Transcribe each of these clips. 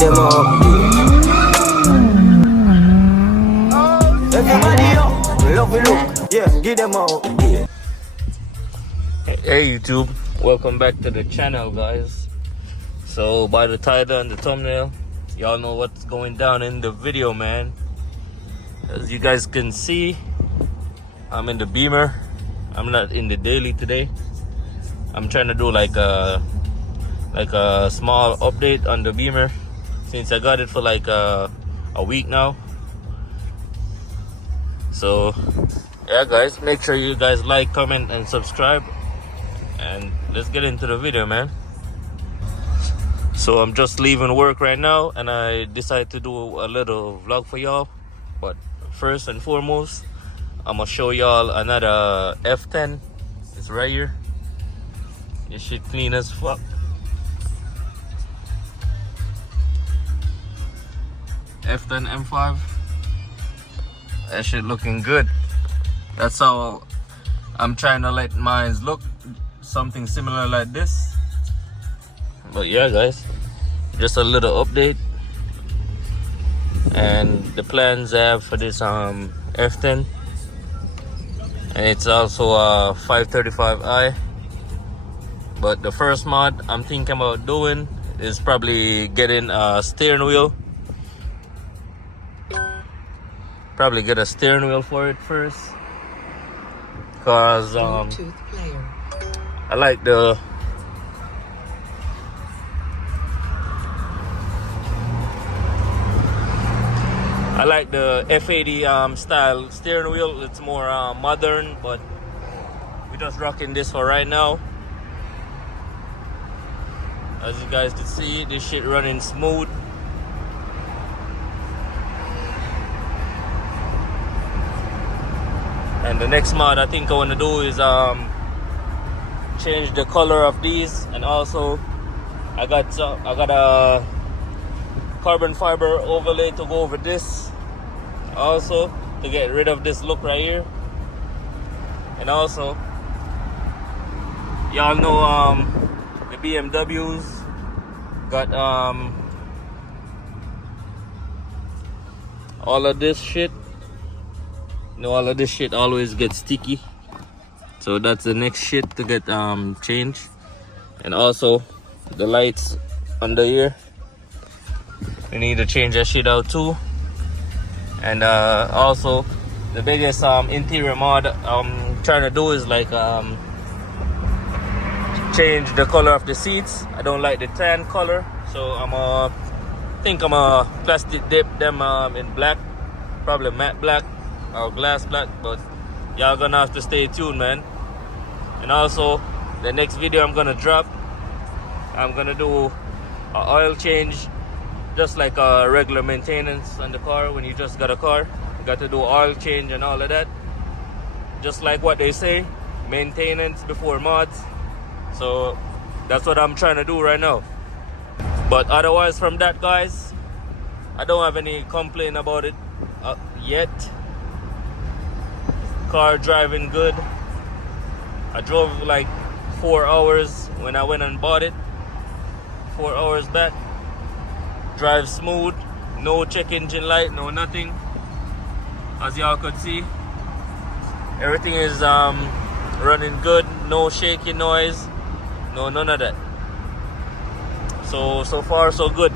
get them up. Everybody up, love we look, yeah, get them up. Yeah. Hey YouTube, welcome back to the channel, guys. So by the title and the thumbnail, y'all know what's going down in the video, man. As you guys can see, I'm in the Beamer. I'm not in the daily today. I'm trying to do like a small update on the Beamer since I got it for like a week now. So yeah guys, make sure you guys like, comment and subscribe, and let's get into the video, man. So I'm just leaving work right now and I decided to do a little vlog for y'all. But first and foremost, I'm gonna show y'all another F10. It's right here. This shit clean as fuck. F10 M5. That shit looking good. That's how I'm trying to let mine look, something similar like this. But yeah guys, just a little update and the plans I have for this F10. And it's also a 535i. But the first mod I'm thinking about doing is probably getting a steering wheel. Probably get a steering wheel for it first, cause I like the F80 style steering wheel. It's more modern, but we're just rocking this for right now. As you guys can see, this shit running smooth. And the next mod I think I want to do is change the color of these, and also I got a carbon fiber overlay to go over this, also to get rid of this look right here. And also, y'all know the BMWs got all of this shit. You know, all of this shit always gets sticky, so that's the next shit to get changed. And also the lights under here, we need to change that shit out too. And also the biggest interior mod I'm trying to do is like change the color of the seats. I don't like the tan color, so I think I'm a plastic dip them in black, probably matte black or glass black. But y'all gonna have to stay tuned, man. And also the next video I'm gonna drop, I'm gonna do an oil change, just like a regular maintenance on the car. When you just got a car, you got to do oil change and all of that, just like what they say, maintenance before mods. So that's what I'm trying to do right now. But otherwise from that, guys, I don't have any complaint about it yet. Car driving good. I drove like 4 hours when I went and bought it 4 hours back. Drive smooth, no check engine light, no nothing. As y'all could see, everything is running good, no shaky noise, no none of that. So far so good.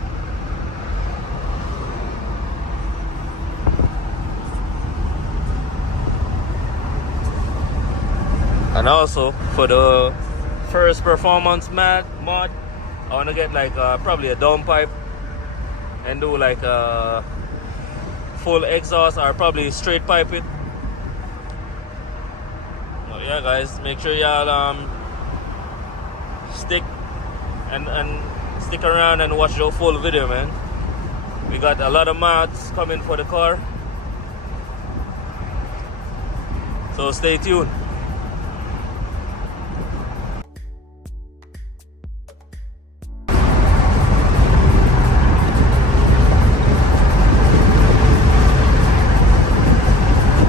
And also for the first performance mod, I want to get like probably a downpipe and do like a full exhaust, or probably straight pipe it. But yeah guys, make sure y'all stick around and watch the full video, man. We got a lot of mods coming for the car, so stay tuned.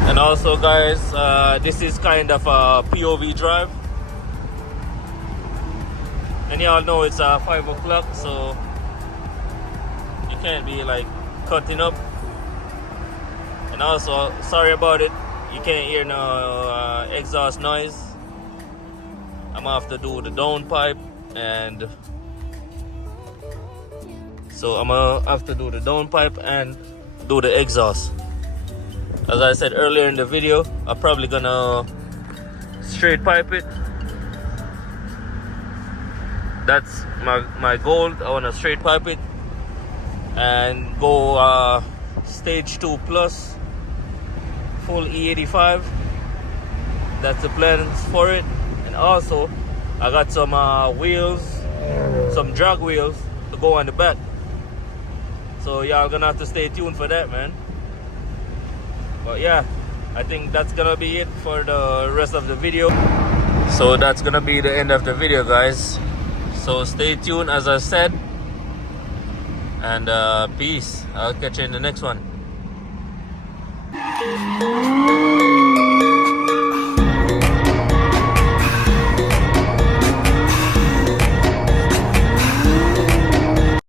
And also guys, this is kind of a POV drive. And y'all know it's 5 o'clock, so You can't be like cutting up. And also, sorry about it, you can't hear no exhaust noise. I'm gonna have to do the downpipe, and so I'm gonna have to do the downpipe and do the exhaust. As I said earlier in the video, I'm probably gonna straight pipe it. That's my goal. I wanna straight pipe it and go stage 2 plus full E85. That's the plans for it. And also I got some wheels, some drag wheels to go on the back, so y'all gonna have to stay tuned for that, man. But yeah, I think that's gonna be it for the rest of the video. So that's gonna be the end of the video, guys. So stay tuned, as I said, and peace. I'll catch you in the next one.